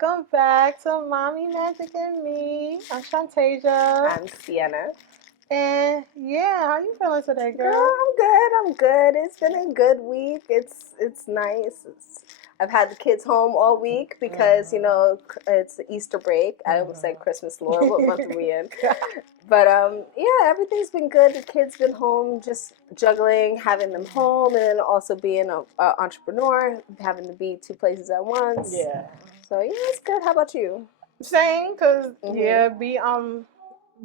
welcome back to Mommy Magic and Me. I'm Shantasia. I'm Sienna. And yeah, how you feeling today, girl? I'm good. It's been a good week. It's nice. I've had the kids home all week because it's the Easter break. I almost said Christmas, Lord. What month are we in? But yeah, everything's been good. The kids been home, just juggling, having them home, and then also being an entrepreneur, having to be two places at once. Yeah. So yeah, it's good. How about you? Same, cause they've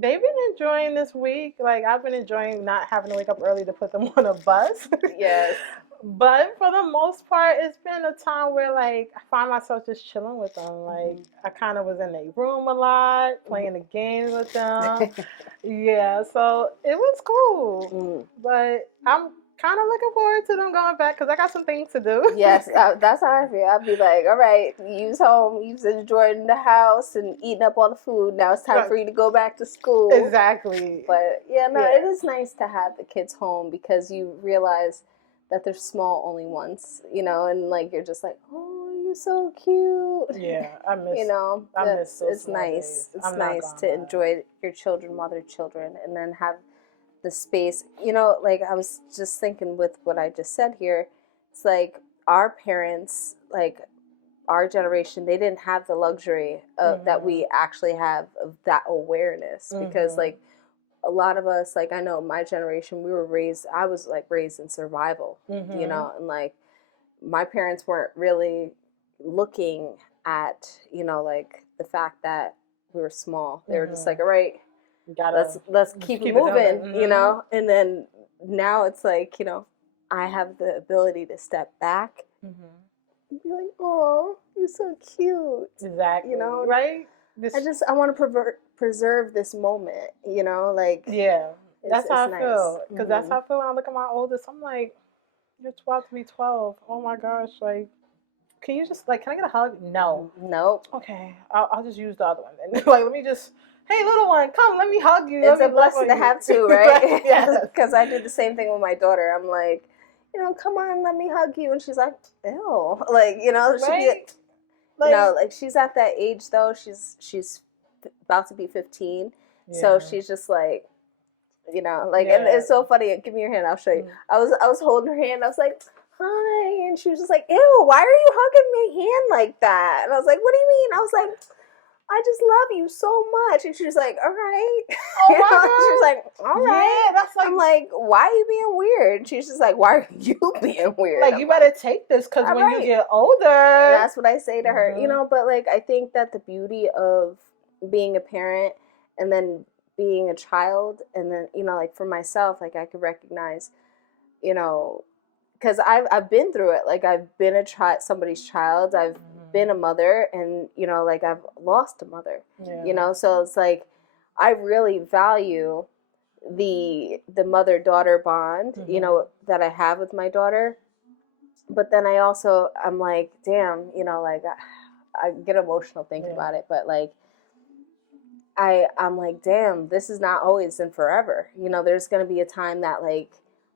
been enjoying this week. Like I've been enjoying not having to wake up early to put them on a bus. Yes. But for the most part, it's been a time where like I find myself just chilling with them. Like I kind of was in their room a lot, playing the games with them. Yeah, so it was cool. But I'm kind of looking forward to them going back because I got some things to do. Yes, that's how I feel. I'd be like, all right, you's home, you've enjoying the house and eating up all the food. Now it's time for you to go back to school. Exactly. But it is nice to have the kids home because you realize that they're small only once, and like you're just like, oh, you're so cute. Yeah, I miss. I miss those it's nice. Days. It's nice to enjoy your children while they're children, and then have the space. Like I was just thinking with what I just said here, it's like our parents, like our generation, they didn't have the luxury of that we actually have of that awareness because like a lot of us, like I know my generation, I was like raised in survival, and like my parents weren't really looking at, like the fact that we were small. They were just like, all right, let's keep it moving, and then now it's like, I have the ability to step back and be like, oh, you're so cute. Exactly. Right? I want to preserve this moment, like. Yeah. That's how I nice. feel. Because that's how I feel when I look at my oldest. I'm like, you're 12 to be 12. Oh my gosh. Like, can you just, like, can I get a hug? No. Nope. Okay. I'll just use the other one then. Like, let me just, hey, little one, come, let me hug you. It's a blessing to have two, right? Yes. Because I do the same thing with my daughter. I'm like, come on, let me hug you. And she's like, ew. Like, Right? Like she's at that age though. She's about to be 15. Yeah. So she's just like, and it's so funny. Give me your hand, I'll show you. I was holding her hand. I was like, hi. And she was just like, ew, why are you hugging my hand like that? And I was like, what do you mean? I was like, I just love you so much. And she was like, all right. Oh my God. She was like, all right. Yeah, that's like, I'm like, why are you being weird? And she's just like, why are you being weird? Like, you better take this because when you get older. That's what I say to her. But like, I think that the beauty of being a parent and then being a child, and then, like for myself, like I could recognize, because I've been through it. Like I've been somebody's child. I've been a mother, and like I've lost a mother. Yeah. So it's like I really value the mother-daughter bond, that I have with my daughter. But then I'm like, damn, like I get emotional thinking about it, but like I'm like, damn, this is not always and forever. There's going to be a time that like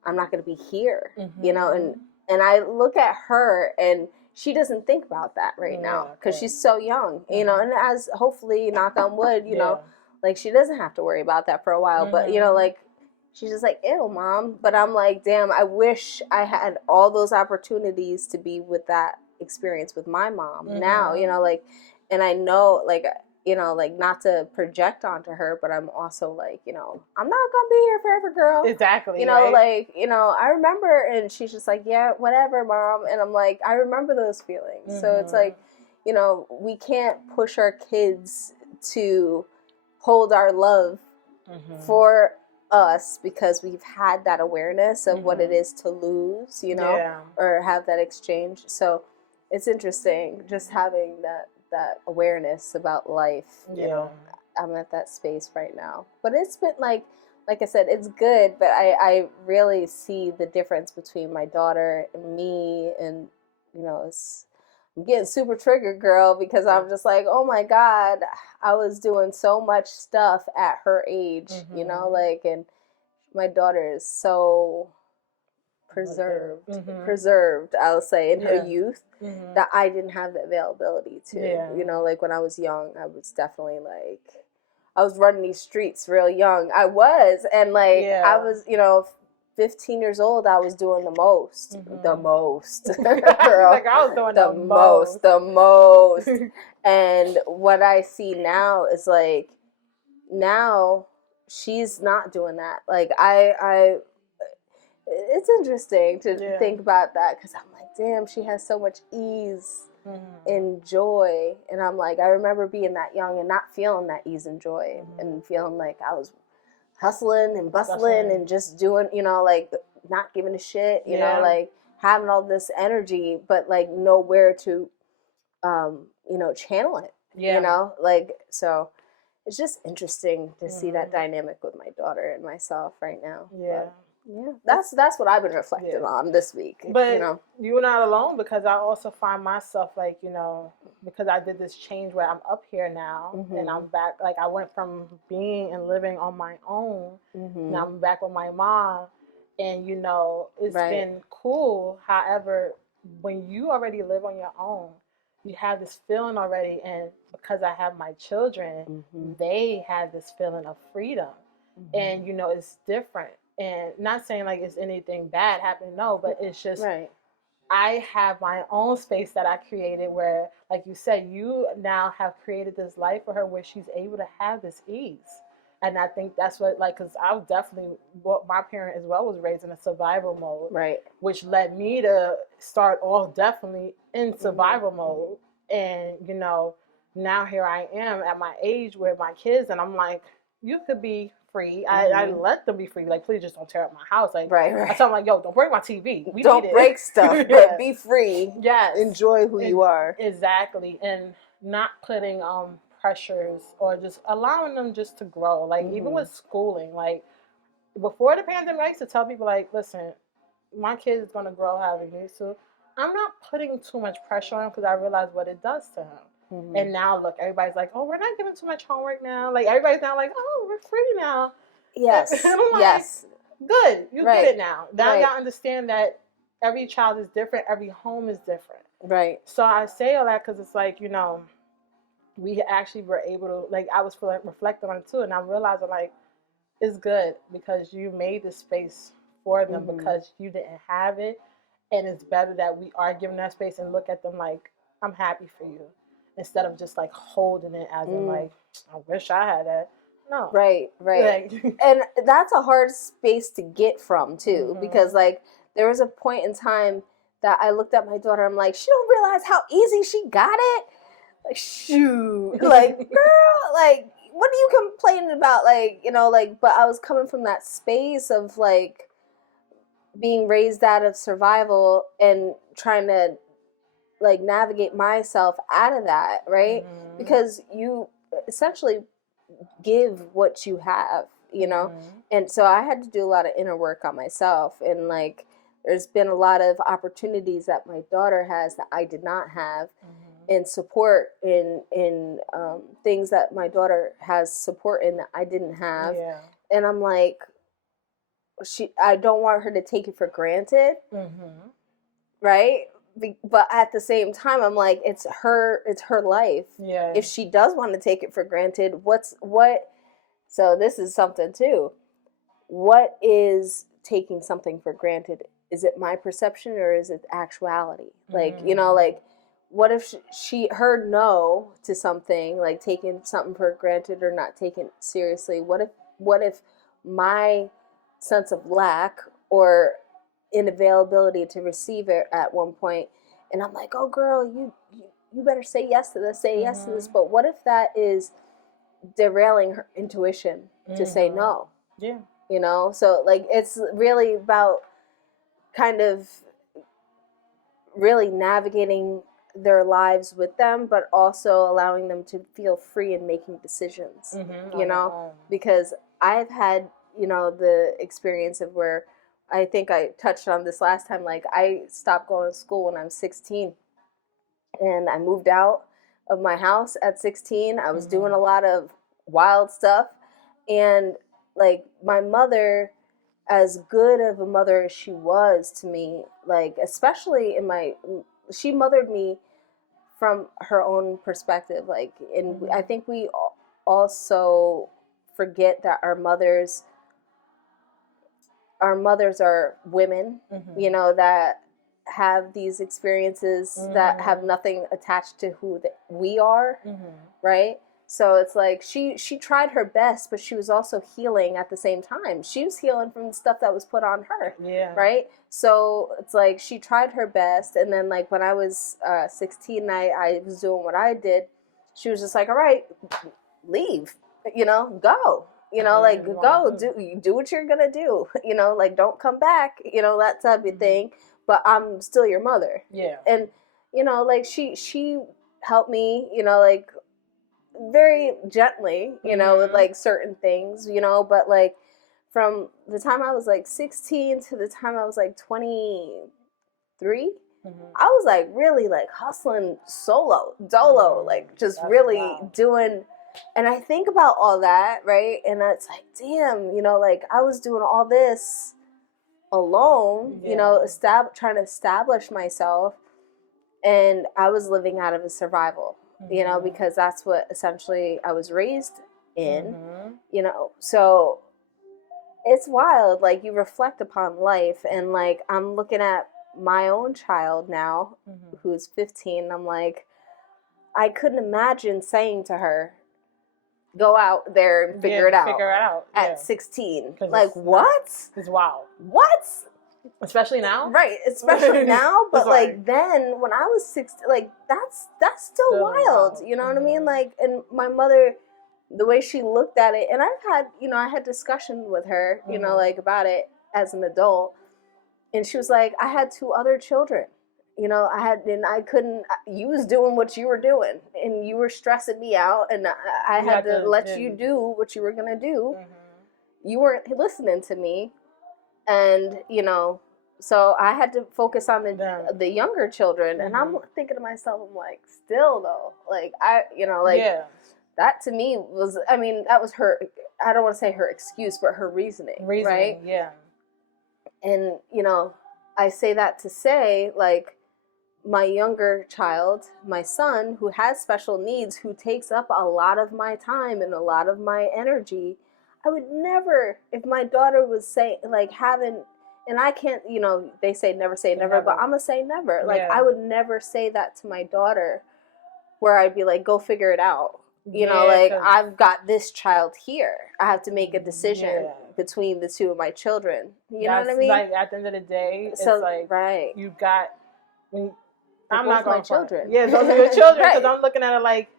I'm not going to be here, and I look at her and she doesn't think about that right now because she's so young, and as hopefully, knock on wood, like she doesn't have to worry about that for a while, but like she's just like, ew, mom. But I'm like, damn, I wish I had all those opportunities to be with that experience with my mom now, like, and I know like, like not to project onto her, but I'm also like, I'm not gonna be here forever, girl. Exactly. Like, I remember, and she's just like, yeah, whatever, mom. And I'm like, I remember those feelings. So it's like, we can't push our kids to hold our love for us because we've had that awareness of what it is to lose, or have that exchange. So it's interesting just having that awareness about life. I'm at that space right now, but it's been like I said, it's good, but I really see the difference between my daughter and me, and I'm getting super triggered, girl, because I'm just like, oh my God, I was doing so much stuff at her age, like, and my daughter is so preserved, I'll say, in her Yeah. youth, that I didn't have the availability to. Yeah. You know, like when I was young, I was definitely like, I was running these streets real young. I was, and like Yeah. I was, you know, 15 years old, I was doing the most. The most. Girl. Like I was doing the most. And what I see now is like, now she's not doing that. Like I it's interesting to think about that, because I'm like, damn, she has so much ease and joy. And I'm like, I remember being that young and not feeling that ease and joy, and feeling like I was hustling and bustling and just doing, you know, like not giving a shit, you know, like having all this energy, but like nowhere to, you know, channel it, you know, like, so it's just interesting to see that dynamic with my daughter and myself right now. Yeah. But that's what I've been reflecting on this week. But you know, you're not alone, because I also find myself like, you know, because I did this change where I'm up here now and I'm back. Like I went from being and living on my own. Now I'm back with my mom, and you know, it's been cool. However, when you already live on your own, you have this feeling already, and because I have my children, they have this feeling of freedom, and you know, it's different. And not saying like it's anything bad happening, no, but it's just I have my own space that I created where, like you said, you now have created this life for her where she's able to have this ease. And I think that's what, like, because I was definitely, what my parent as well was raised in a survival mode, which led me to start off definitely in survival mode. And, you know, now here I am at my age where my kids, and I'm like, you could be free. I let them be free. Like, please just don't tear up my house. Like, I tell them, like, yo, don't break my TV. We don't break stuff, but be free. Yes. Enjoy who you are. Exactly. And not putting pressures, or just allowing them just to grow. Like, even with schooling, like, before the pandemic, I used to tell people, like, listen, my kid is going to grow however he needs to. I'm not putting too much pressure on him, because I realize what it does to him. And now, look, everybody's like, oh, we're not giving too much homework now. Like, everybody's now like, oh, we're free now. Yes. And I'm like, good. You get it now. Now y'all understand that every child is different. Every home is different. Right. So I say all that because it's like, you know, we actually were able to, like, I was reflecting on it too. And I'm realizing, like, it's good because you made the space for them because you didn't have it. And it's better that we are giving that space and look at them like, I'm happy for you. Instead of just like holding it as in like, I wish I had that. No. Right. Like, and that's a hard space to get from too, because like there was a point in time that I looked at my daughter, I'm like, she don't realize how easy she got it. Like, shoot. Like, girl, like, what are you complaining about? Like, you know, like, but I was coming from that space of like being raised out of survival and trying to like navigate myself out of that, right? Because you essentially give what you have, you know? And so I had to do a lot of inner work on myself, and like there's been a lot of opportunities that my daughter has that I did not have, and support in things that my daughter has support in that I didn't have. And I'm like, I don't want her to take it for granted, right? But at the same time, I'm like, it's her life. If she does want to take it for granted, so this is something too. What is taking something for granted? Is it my perception or is it actuality? Like, you know, like, what if she heard no to something, like taking something for granted or not taking it seriously? What if my sense of lack or inavailability to receive it at one point, and I'm like, oh girl, you better say yes to this, yes to this. But what if that is derailing her intuition to say no? You know, so like it's really about kind of really navigating their lives with them, but also allowing them to feel free in making decisions, you know, because I've had, you know, the experience of where, I think I touched on this last time, like I stopped going to school when I'm 16, and I moved out of my house at 16. I was doing a lot of wild stuff, and like my mother as good of a mother as she was to me, like, especially she mothered me from her own perspective. Like, and I think we also forget that our mothers are women, you know, that have these experiences that have nothing attached to who we are, right? So it's like she tried her best, but she was also healing at the same time. She was healing from the stuff that was put on her, right? So it's like she tried her best, and then like when I was 16, I was doing what I did. She was just like, "All right, leave, you know, go." You know, like, go, do what you're gonna do. You know, like, don't come back, you know, that type of thing. But I'm still your mother. Yeah. And, you know, like, she helped me, you know, like, very gently, you know, with, like, certain things, you know. But, like, from the time I was, like, 16 to the time I was, like, 23, I was, like, really, like, hustling dolo, like, just that's really doing. And I think about all that, right? And it's like, damn, you know, like, I was doing all this alone, you know, trying to establish myself. And I was living out of a survival, you know, because that's what essentially I was raised in, you know. So it's wild. Like, you reflect upon life. And, like, I'm looking at my own child now, who's 15. And I'm like, I couldn't imagine saying to her, go out there and figure it out at 16. Like, what? It's wild. What? Especially now? Right, especially now. But, like, then, when I was 16, like, that's still wild. You know what I mean? Like, and my mother, the way she looked at it, and I had discussion with her, you know, like, about it as an adult. And she was like, I had 2 other children. You know, you was doing what you were doing, and you were stressing me out, and I had to let you do what you were going to do. You weren't listening to me. And, you know, so I had to focus on the younger children. And I'm thinking to myself, I'm like, still though, like, that to me was, I mean, that was her, I don't want to say her excuse, but her reasoning, right? Yeah. And, you know, I say that to say, like, my younger child, my son, who has special needs, who takes up a lot of my time and a lot of my energy, I would never, if my daughter was saying, like, having, and I can't, you know, they say never say never, but I'm going to say never. Like, I would never say that to my daughter, where I'd be like, go figure it out. You know, like, I've got this child here. I have to make a decision between the 2 of my children. You know what I mean? Like, at the end of the day, it's like, you got, I'm not going to children. Yeah, those are your children. Because I'm looking at it like,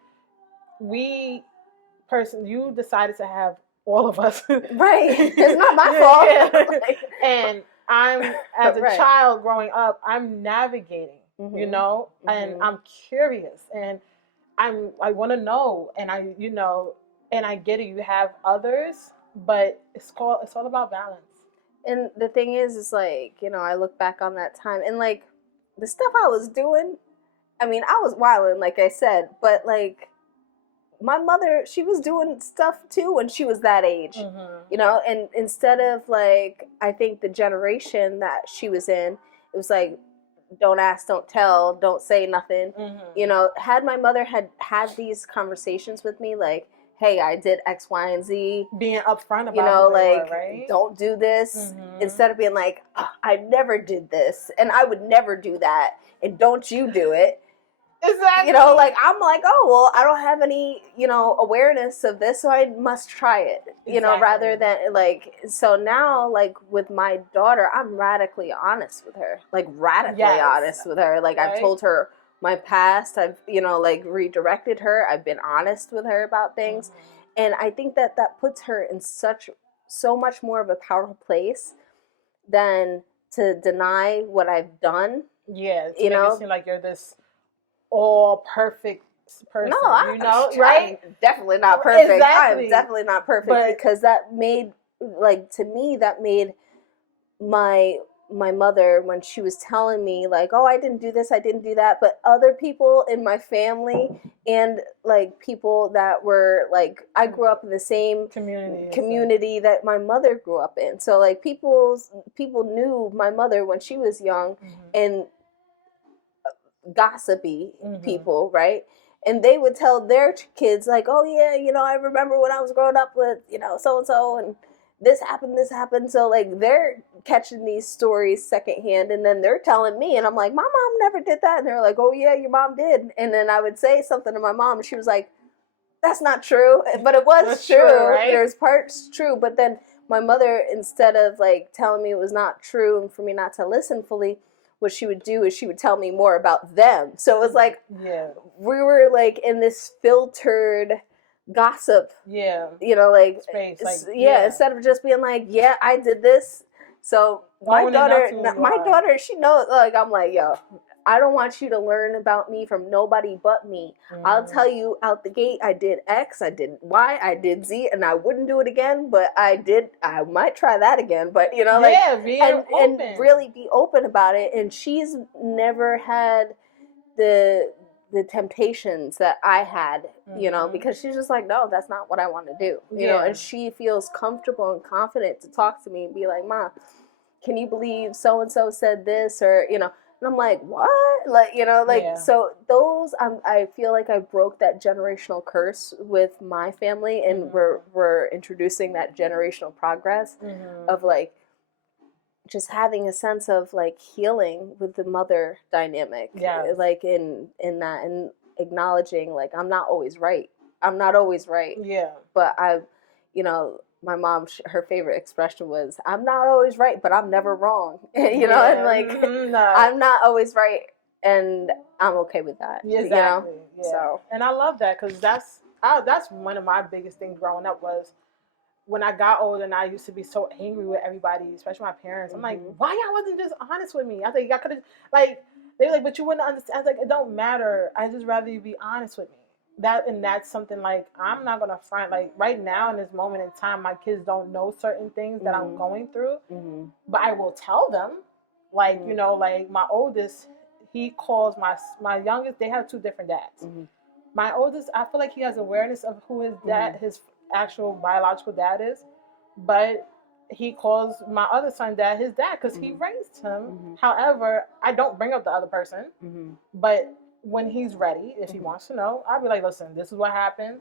you decided to have all of us. Right. It's not my fault. And I'm, as a child growing up, I'm navigating, you know, and I'm curious, and I want to know, and and I get it. You have others, but it's all about balance. And the thing is like, you know, I look back on that time, and like, the stuff I was doing, I mean, I was wilding, like I said, but like, my mother, she was doing stuff too when she was that age, you know, and instead of like, I think the generation that she was in, it was like, don't ask, don't tell, don't say nothing, you know. Had my mother had these conversations with me, like, hey, I did X, Y, and Z. Being upfront about it, you know, like, don't do this. Instead of being like, oh, I never did this, and I would never do that, and don't you do it. Exactly. You know, like, I'm like, oh, well, I don't have any, you know, awareness of this, so I must try it, you know, rather than, like, so now, like, with my daughter, I'm radically honest with her. Like, honest with her. Like, I've told her my past. I've, you know, like, redirected her. I've been honest with her about things. And I think that puts her in so much more of a powerful place than to deny what I've done. Yeah, you know, it seem like you're this all perfect person. No, you know, right? I'm definitely not perfect. Exactly. I'm definitely not perfect, because that made, like, to me, that made my my mother, when she was telling me like, oh, I didn't do this, I didn't do that, but other people in my family and like people that were like, I grew up in the same community that my mother grew up in. So like people knew my mother when she was young, and gossipy people, right? And they would tell their kids like, oh yeah, I remember when I was growing up with, so and so, and this happened. So like they're catching these stories secondhand, and then they're telling me, and I'm like, my mom never did that. And they're like, oh yeah, your mom did. And then I would say something to my mom, and she was like, that's not true. But it was true. Right? There's parts true. But then my mother, instead of like telling me it was not true and for me not to listen fully, what she would do is she would tell me more about them. So it was like, we were like in this filtered gossip, instead of just being like, yeah, I did this. So my daughter, she knows, like, I'm like, yo, I don't want you to learn about me from nobody but me. I'll tell you out the gate, I did X, I did Y, I did Z, and I wouldn't do it again, but I might try that again, but and really be open about it. And she's never had the temptations that I had, because she's just like, no, that's not what I want to do, know, and she feels comfortable and confident to talk to me and be like, Ma, can you believe so-and-so said this, or, and I'm like, what? Like, so those, I feel like I broke that generational curse with my family, and we're introducing that generational progress of like, just having a sense of like healing with the mother dynamic, like in that, and acknowledging like I'm not always right, but my mom, her favorite expression was, I'm not always right, but I'm never wrong. And like, I'm not always right, and I'm okay with that. Exactly. So, and I love that, because that's one of my biggest things growing up was, when I got older and I used to be so angry with everybody, especially my parents. I'm like, why y'all wasn't just honest with me? I was like, y'all could have, like, they were like, but you wouldn't understand. I was like, it don't matter. I just rather you be honest with me. That's something like, I'm not gonna front. Like right now in this moment in time, my kids don't know certain things that I'm going through, but I will tell them. Like, like my oldest, he calls my youngest. They have two different dads. My oldest, I feel like he has awareness of who his dad, his actual biological dad is, but he calls my other son dad his dad because he raised him. However, I don't bring up the other person, but when he's ready, if he wants to know, I'll be like, listen, this is what happened.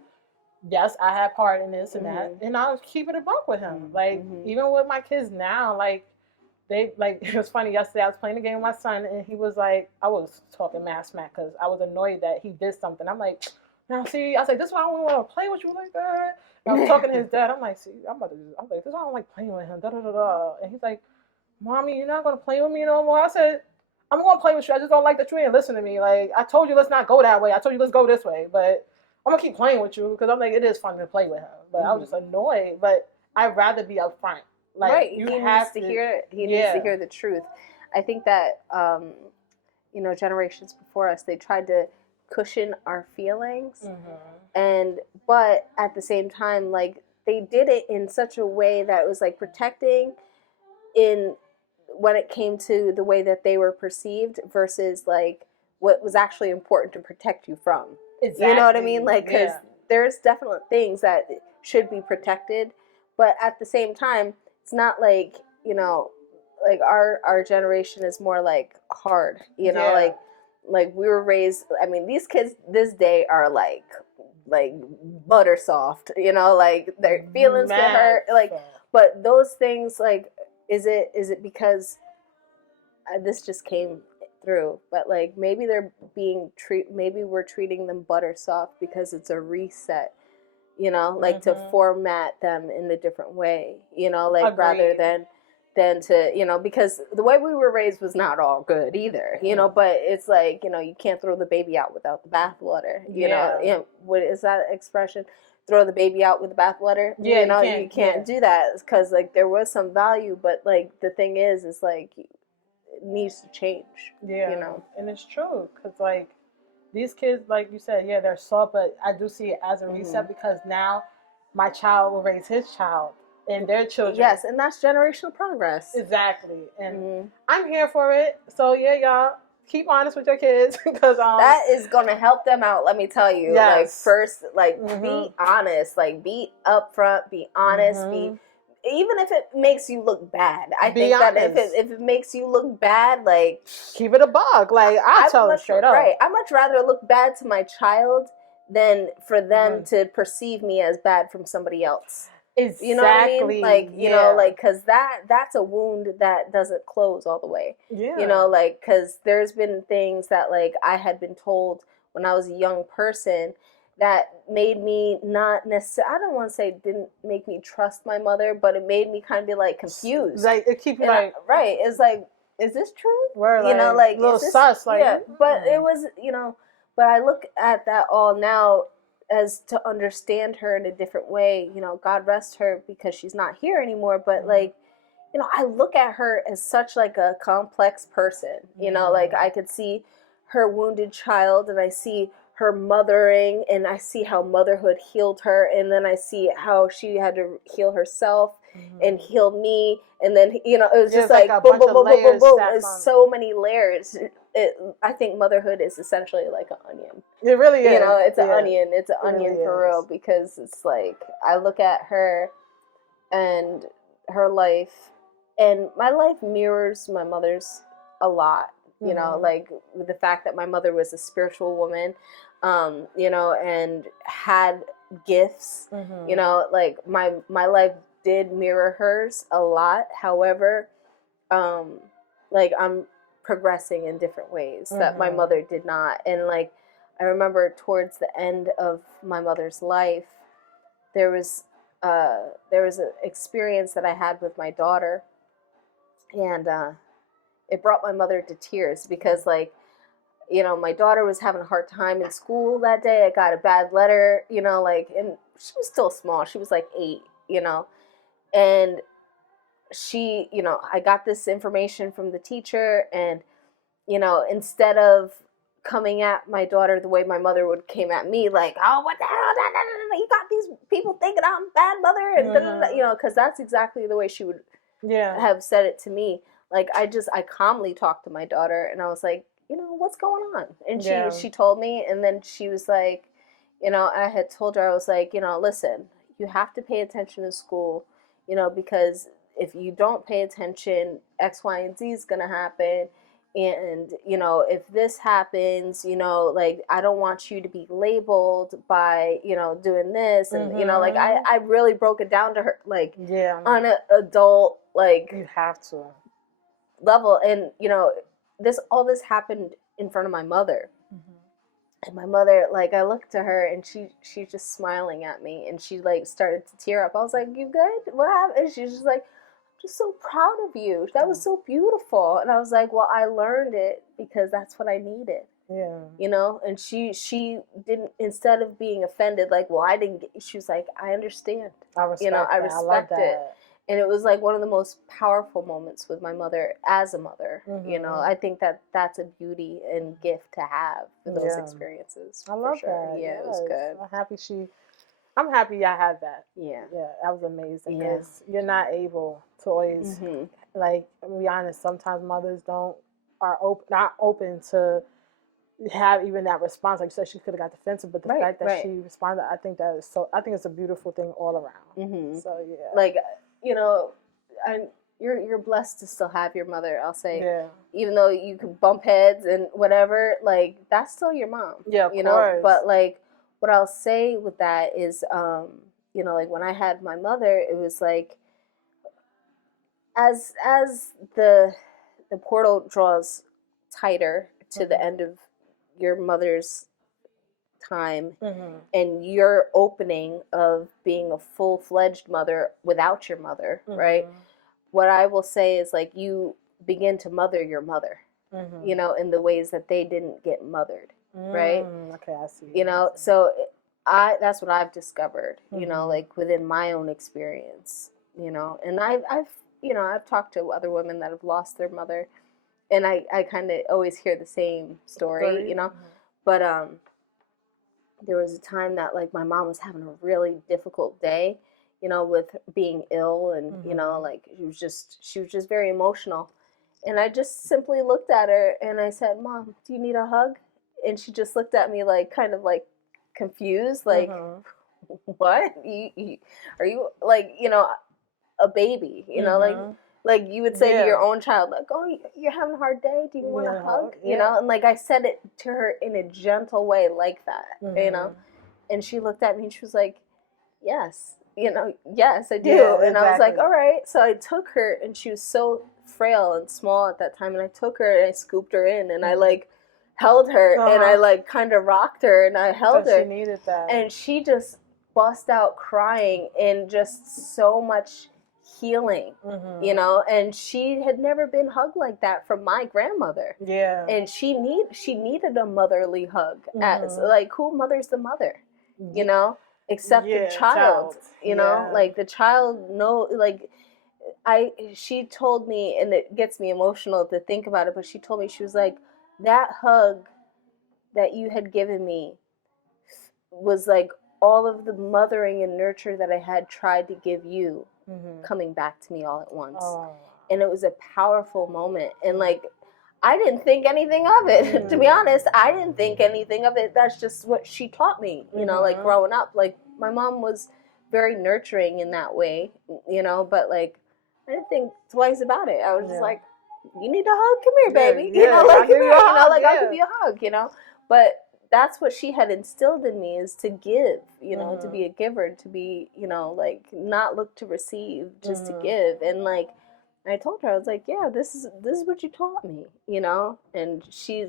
Yes, I had part in this and that, and I'll keep it a buck with him. Like, even with my kids now, like, they, like, it was funny, yesterday I was playing a game with my son, and he was like, I was talking mad smack because I was annoyed that he did something. I'm like, now see, I was like, this is why I don't want to play with you like that. And I was talking to his dad. I'm like, see, I'm like, this is why I don't like playing with him. Da da da da. And he's like, Mommy, you're not gonna play with me no more. I said, I'm gonna play with you. I just don't like that you ain't listen to me. Like, I told you let's not go that way. I told you let's go this way. But I'm gonna keep playing with you because I'm like, it is fun to play with him. But I was just annoyed. But I'd rather be upfront. Like, right. He needs to hear the truth. I think that generations before us, they tried to cushion our feelings, but at the same time, like, they did it in such a way that it was like protecting in when it came to the way that they were perceived versus like what was actually important to protect you from. Exactly. You know what I mean? Like, because there's definite things that should be protected, but at the same time, it's not like, like our generation is more like hard, like we were raised, I mean, these kids this day are like butter soft, like their feelings get hurt, like, but those things, like, is it because this just came through, but like maybe maybe we're treating them butter soft because it's a reset, like to format them in a different way, like Agreed. Rather than to, because the way we were raised was not all good either, but it's like, you can't throw the baby out without the bathwater, you know, what is that expression? Throw the baby out with the bathwater? Yeah, you can't do that because, like, there was some value, but, like, the thing is like, it needs to change, and it's true, because, like, these kids, like you said, they're soft, but I do see it as a reset because now my child will raise his child and their children. Yes, and that's generational progress. Exactly. And I'm here for it. So yeah, y'all keep honest with your kids because that is gonna help them out. Let me tell you. Yes. Like first, like be honest. Like be upfront. Be honest. Be even if it makes you look bad. I think honest. that if it makes you look bad, like keep it a bug. Like I tell them straight up. Right. I much rather look bad to my child than for them to perceive me as bad from somebody else. Exactly. You know what I mean? Like, you know, like, because that's a wound that doesn't close all the way. Yeah. You know, like, because there's been things that, like, I had been told when I was a young person that made me not necessarily, I don't want to say didn't make me trust my mother, but it made me kind of be, like, confused. Like, it keeps you, like... Right. It's like, is this true? We're, you know, like... a little sus, like... Yeah, but it was, you know, but I look at that all now as to understand her in a different way. You know, God rest her because she's not here anymore, but like, you know, I look at her as such like a complex person. You know, like I could see her wounded child and I see her mothering and I see how motherhood healed her, and then I see how she had to heal herself and heal me, and then, you know, it was just like boom, boom, boom, boom, boom, boom. There's so many layers. I think motherhood is essentially like an onion. It really is. You know, it's an onion. It's an onion really for real, because it's like I look at her and her life, and my life mirrors my mother's a lot. You know, like the fact that my mother was a spiritual woman, you know, and had gifts. You know, like my life did mirror hers a lot. However, like I'm progressing in different ways that my mother did not. And like I remember towards the end of my mother's life, there was an experience that I had with my daughter, and it brought my mother to tears because, like, you know, my daughter was having a hard time in school that day. I got a bad letter, you know, like, and she was still small. She was like 8, you know, and she, you know, I got this information from the teacher, and, you know, instead of coming at my daughter the way my mother would came at me, like, oh, what the hell, you got these people thinking I'm a bad mother, and you know, because that's exactly the way she would have said it to me. Like, I calmly talked to my daughter, and I was like, you know, what's going on? And she told me, and then she was like, you know, I had told her, I was like, you know, listen, you have to pay attention in school, you know, because if you don't pay attention, X, Y, and Z is going to happen. And, you know, if this happens, you know, like, I don't want you to be labeled by, you know, doing this. And, you know, like, I really broke it down to her, like, on an adult, like, you have to level. And, you know, all this happened in front of my mother. And my mother, like, I looked to her, and she's just smiling at me, and she, like, started to tear up. I was like, you good? What happened? And she's just like, just so proud of you. That was so beautiful. And I was like, well, I learned it because that's what I needed. Yeah. You know? And she didn't, instead of being offended, like, well, I didn't get, she was like, I understand. I respect you know, I that. respect it. And it was like one of the most powerful moments with my mother as a mother. You know, I think that's a beauty and gift to have for those experiences. I love that. Yeah, it was good. I'm happy I had that. Yeah. Yeah, that was amazing. Because you're not able to always, like, to be honest, sometimes mothers are not open to have even that response. Like you said, she could have got defensive, but the fact that she responded, I think it's a beautiful thing all around. So, yeah. Like, you know, you're blessed to still have your mother, I'll say. Even though you could bump heads and whatever, like, that's still your mom. Yeah, of course. Know? But, like, what I'll say with that is, you know, like, when I had my mother, it was like, as the portal draws tighter to the end of your mother's time and your opening of being a full-fledged mother without your mother, right? What I will say is, like, you begin to mother your mother, you know, in the ways that they didn't get mothered, right? Okay, I see. You know, so that's what I've discovered, you know, like, within my own experience, you know, and I've you know, I've talked to other women that have lost their mother, and I kind of always hear the same story, you know, but there was a time that, like, my mom was having a really difficult day, you know, with being ill, and you know, like she was just very emotional. And I just simply looked at her and I said, "Mom, do you need a hug?" And she just looked at me like kind of like confused, like, "What? Are you like, you know, a baby, you know, like you would say to your own child, like, oh, you're having a hard day, do you want a hug, you know?" And like I said it to her in a gentle way like that, you know, and she looked at me and she was like, yes, you know, yes, I do. And I was like, all right. So I took her, and she was so frail and small at that time, and I took her and I scooped her in, and I like held her, and I like kind of rocked her, and I held her. She needed that. And she just bust out crying, and just so much healing, you know, and she had never been hugged like that from my grandmother. And she needed a motherly hug. As like, who mothers the mother, you know, except the child, you know, like the child like she told me, and it gets me emotional to think about it, but she told me, she was like, that hug that you had given me was like all of the mothering and nurture that I had tried to give you coming back to me all at once. And it was a powerful moment. And like, I didn't think anything of it. To be honest, I didn't think anything of it. That's just what she taught me, you know, like growing up. Like, my mom was very nurturing in that way, you know, but like, I didn't think twice about it. I was just like, you need a hug? Come here, baby. You know, like, come here, you know, like, I'll give you a hug, you know. But that's what she had instilled in me, is to give, you know, to be a giver, to be, you know, like, not look to receive, just to give. And like, I told her, I was like, yeah, this is what you taught me, you know. And she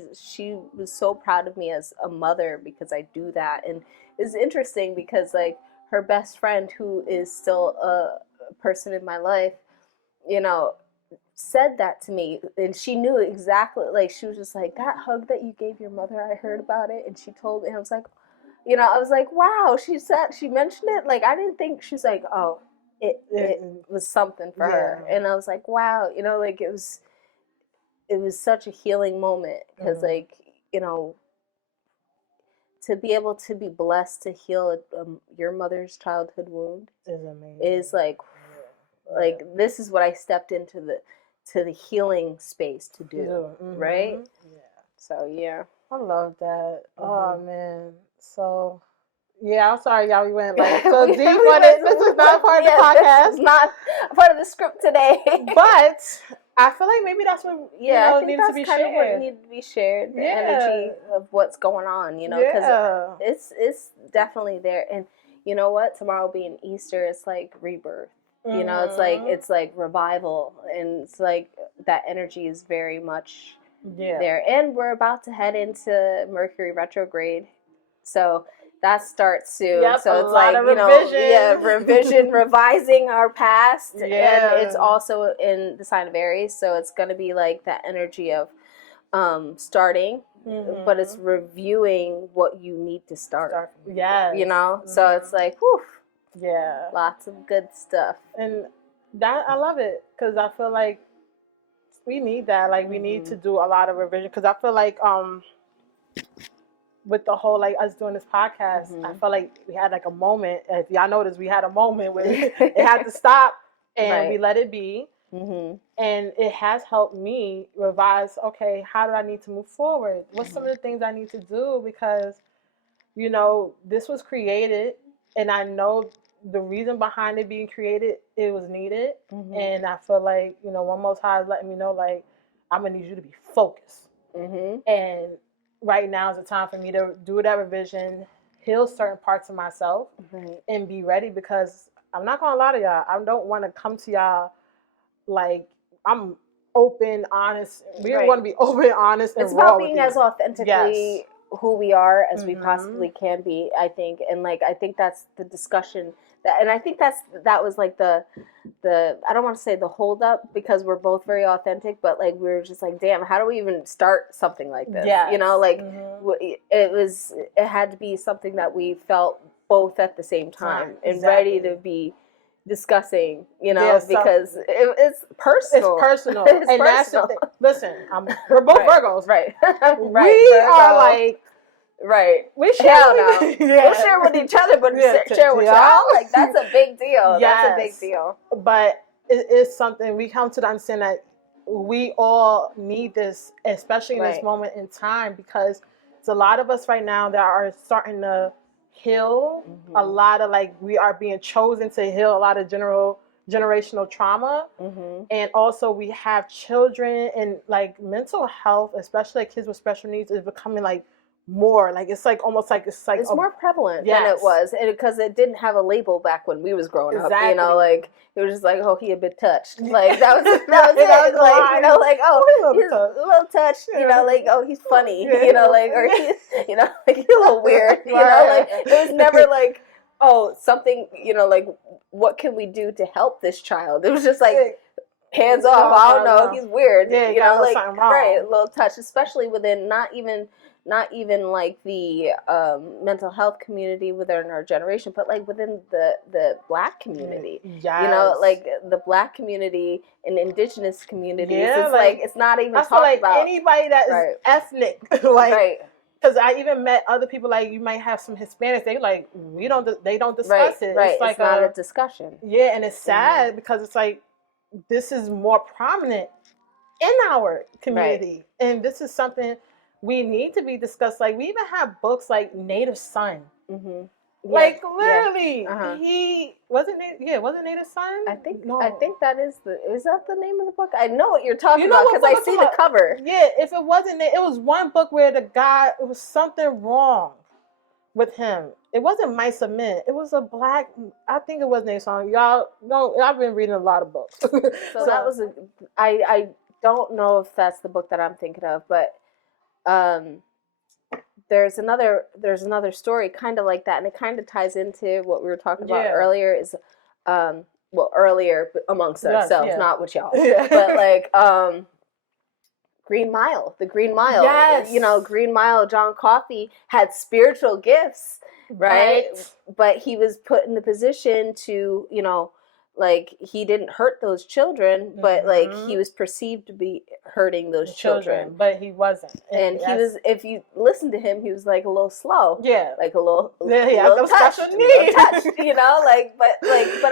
was so proud of me as a mother because I do that. And it's interesting because like her best friend, who is still a person in my life, you know, said that to me, and she knew exactly, like, she was just like, that hug that you gave your mother, I heard about it, and she told me, and I was like, you know, I was like, wow, she mentioned it, like, I didn't think, she's like, oh, it was something for her, and I was like, wow, you know, like, it was such a healing moment, because like, you know, to be able to be blessed to heal your mother's childhood wound is amazing. Is like, like, this is what I stepped into the healing space to do, right? Yeah. So, yeah. I love that. Oh, man. So, yeah, I'm sorry, y'all. We went like so deep on it. This is not part of the podcast. This is not part of the script today. But I feel like maybe that's what needs to be shared. What needed to be shared. The energy of what's going on, you know, because it's definitely there. And you know what? Tomorrow being Easter, it's like rebirth. You know, it's like revival, and it's like that energy is very much there. And we're about to head into Mercury retrograde, so that starts soon. So it's like, you know, revising our past, and it's also in the sign of Aries, so it's going to be like that energy of starting, but it's reviewing what you need to start. You know, so it's like, whew. Yeah. Lots of good stuff. And that, I love it, because I feel like we need that. Like, we need to do a lot of revision, because I feel like with the whole, like, us doing this podcast, I feel like we had like a moment. If y'all noticed, we had a moment where it had to stop, and we let it be. And it has helped me revise, okay, how do I need to move forward? What's some of the things I need to do? Because, you know, this was created, and I know the reason behind it being created, it was needed. And I feel like, you know, One Most High is letting me know, like, I'm going to need you to be focused. And right now is the time for me to do that revision, heal certain parts of myself, and be ready, because I'm not going to lie to y'all. I don't want to come to y'all like I'm open, honest. We want to be open, honest, and it's raw about being as authentically who we are as we possibly can be, I think. And like, I think that's the discussion and I think that was like the I don't want to say the hold up, because we're both very authentic, but like, we were just like, damn, how do we even start something like this? You know, like it had to be something that we felt both at the same time and ready to be discussing, you know, because it's personal. It's personal. It's and personal. That's listen, we're both Virgos. Right. We are like Right. We share Hell with, no. yeah. We'll share with each other, but share with y'all? Like, that's a big deal. Yes. That's a big deal. But it is something we come to the understand that we all need this, especially in this moment in time, because it's a lot of us right now that are starting to heal a lot of, like, we are being chosen to heal a lot of generational trauma. And also we have children, and like mental health, especially like kids with special needs, is becoming like more like, it's like almost like it's more prevalent than it was, because it didn't have a label back when we was growing up. You know, like it was just like, oh, he had been touched. Like that was it. Like, you know, like, oh, he's a little touched. You know, like, oh, he's funny. You know, like, or he's, you know, like, he's a little weird. You know, like it was never like, oh, something. You know, like, what can we do to help this child? It was just like, hands off. I don't know. He's weird. Yeah, you know, like, right, a little touch, especially within not even like the mental health community within our generation, but like within the Black community. Yes. You know, like the Black community and indigenous communities. Yeah, it's like it's not even talked like about. Anybody that is ethnic, like, because I even met other people, like, you might have some Hispanics, they like, they don't discuss it. Right, it's like it's not a discussion. Yeah, and it's sad because it's like, this is more prominent in our community, and this is something we need to be discussed. Like, we even have books like Native Son. Like, literally, he wasn't Native Son. I think that is that the name of the book? I know what you're talking about because I see the cover. Yeah, if it wasn't, it was one book where the guy, it was something wrong with him. It wasn't Mice of Men. It was a Black. I think it was Native Son. Y'all know, I've been reading a lot of books. So that was I don't know if that's the book that I'm thinking of, but there's another story kind of like that, and it kind of ties into what we were talking about earlier. Is earlier amongst ourselves, not with y'all, but like Green Mile, the Green Mile. Yes. You know, Green Mile. John Coffey had spiritual gifts, right? But he was put in the position to, you know, like, he didn't hurt those children, but like, he was perceived to be hurting those children, but he wasn't. And he was, if you listen to him, he was like a little slow, like a little, little touched, you know, like, but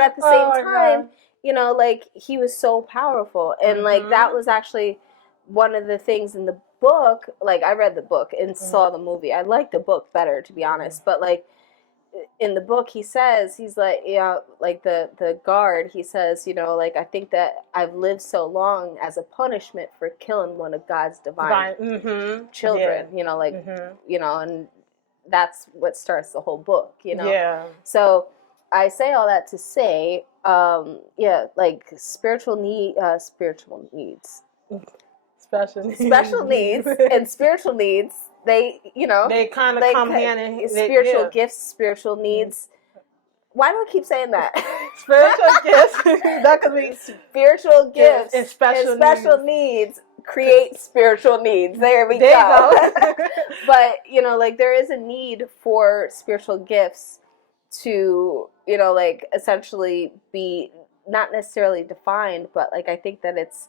at the same time, you know, like, he was so powerful, and like, that was actually one of the things in the book. Like, I read the book and saw the movie. I liked the book better, to be honest, but like, in the book, he says, he's like, like the guard, he says, you know, like, I think that I've lived so long as a punishment for killing one of God's divine children, you know, like, you know, and that's what starts the whole book, you know? Yeah. So I say all that to say, like, special needs, special needs and spiritual needs, they, you know, they kind of come hand in hand. Spiritual gifts, spiritual needs. Why do I keep saying that? Spiritual gifts. That could be spiritual gifts and special needs create spiritual needs. There we go. But, you know, like, there is a need for spiritual gifts to, you know, like, essentially be not necessarily defined, but like, I think that it's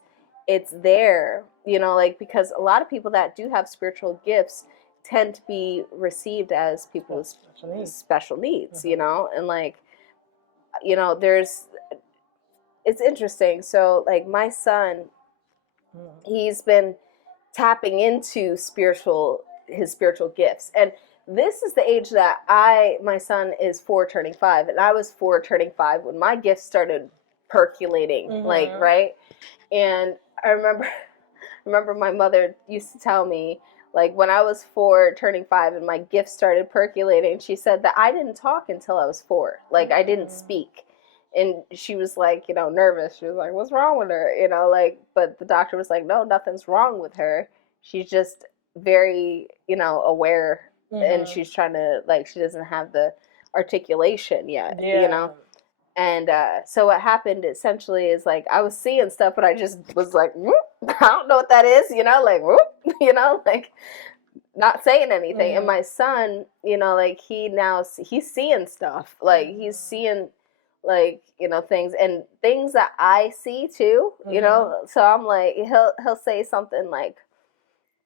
there, you know, like, because a lot of people that do have spiritual gifts tend to be received as people with special needs, you know, and like, you know, it's interesting. So like, my son, he's been tapping into his spiritual gifts, and this is the age that my son is 4 turning 5, and I was 4 turning 5 when my gifts started percolating, like, right? And I remember my mother used to tell me, like, when I was 4 turning 5 and my gifts started percolating, she said that I didn't talk until I was 4. Like, I didn't speak. And she was like, you know, nervous. She was like, what's wrong with her? You know, like, but the doctor was like, no, nothing's wrong with her. She's just very, you know, aware, and she's trying to, like, she doesn't have the articulation yet, you know? And so what happened essentially is, like, I was seeing stuff, but I just was like, whoop, I don't know what that is, you know, like, whoop, you know, like, not saying anything. And my son, you know, like, he's seeing stuff, like, he's seeing, like, you know, things that I see too, you know. So I'm like, he'll say something like,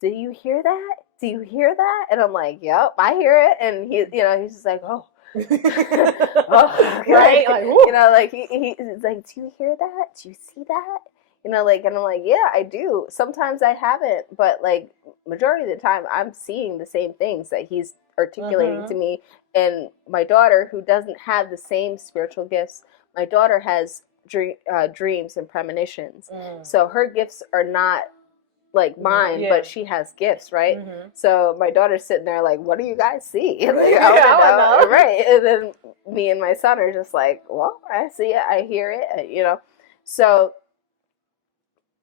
do you hear that? Do you hear that? And I'm like, yep, I hear it. And he, he's just like, oh, oh, right? Like, like he's like, do you hear that? Do you see that? And I'm like, yeah, I do. Sometimes I haven't, but like majority of the time, I'm seeing the same things that he's articulating to me. And my daughter, who doesn't have the same spiritual gifts, my daughter has dreams and premonitions. So her gifts are not like mine, but she has gifts, right? So my daughter's sitting there like, what do you guys see? Like, I wanna know. Right. And then me and my son are just like, well, I see it, I hear it, So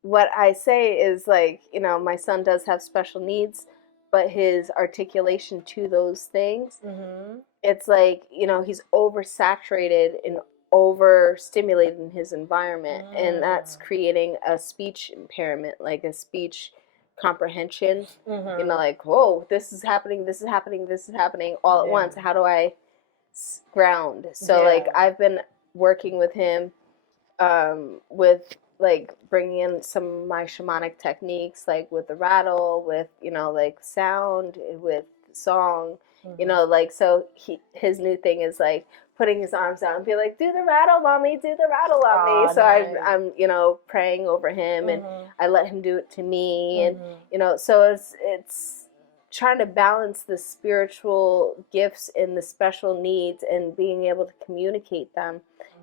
what I say is like, my son does have special needs, but his articulation to those things, it's like, he's oversaturated and overstimulated in his environment, and that's creating a speech impairment, like a speech comprehension, like, whoa, this is happening all at once. How do I ground? So like I've been working with him with like bringing in some of my shamanic techniques, like with the rattle, with like sound, with song, like, so his new thing is like putting his arms out and be like, do the rattle, mommy, do the rattle on me. So nice. I'm praying over him, and I let him do it to me, and so it's trying to balance the spiritual gifts and the special needs and being able to communicate them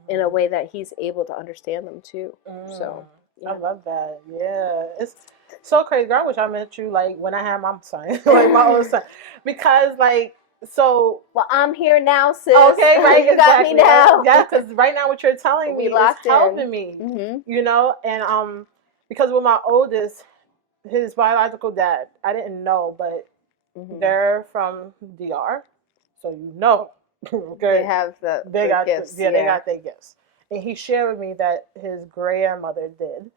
in a way that he's able to understand them too. So I love that. Yeah, it's so crazy. Girl, I wish I met you like when I had my son, like my old son, because like, so well, I'm here now, sis. Okay, right, you got me now. Yeah, because right now what you're telling me is helping me. And because with my oldest, his biological dad, I didn't know, but they're from DR, so okay, they have they got gifts. They got their gifts, and he shared with me that his grandmother did,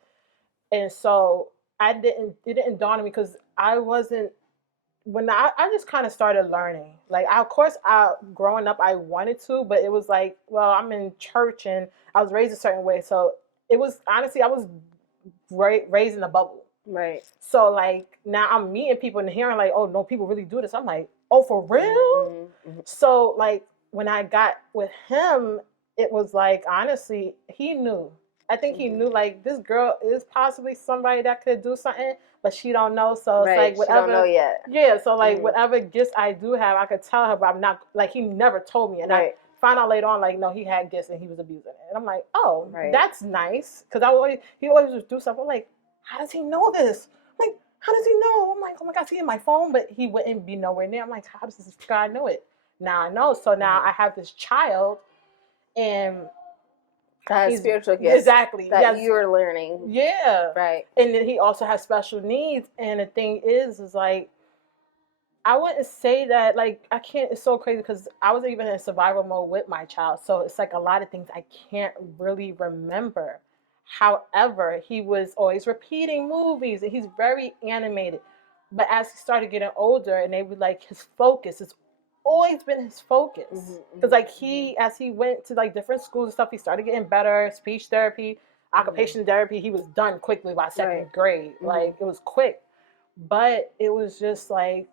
and so it didn't dawn on me because I wasn't. When I just kind of started learning, like of course growing up I wanted to, but it was like, well, I'm in church and I was raised a certain way, so it was honestly I was raised in a bubble, right? So like now I'm meeting people and hearing like, oh no, people really do this. I'm like, oh, for real? So like when I got with him, it was like honestly he knew. I think he knew like this girl is possibly somebody that could do something, but she don't know. So it's like whatever. She don't know yet. Yeah. So like whatever gifts I do have, I could tell her, but I'm not like he never told me, and I found out later on like no, he had gifts and he was abusing it, and I'm like, oh, that's nice, because he always just do something. I'm like, how does he know this? I'm like, how does he know? I'm like, oh my God, he's in my phone, but he wouldn't be nowhere near. I'm like, how does this guy know it? Now I know. So now I have this child, and spiritual gifts. Exactly. That you're learning. Yeah. Right. And then he also has special needs. And the thing is like, I wouldn't say that, like, I can't, it's so crazy because I was even in survival mode with my child. So it's like a lot of things I can't really remember. However, he was always repeating movies and he's very animated. But as he started getting older and they were like, his focus is always been his focus, because like as he went to like different schools and stuff, he started getting better. Speech therapy, occupation therapy, he was done quickly by second grade. Like it was quick, but it was just like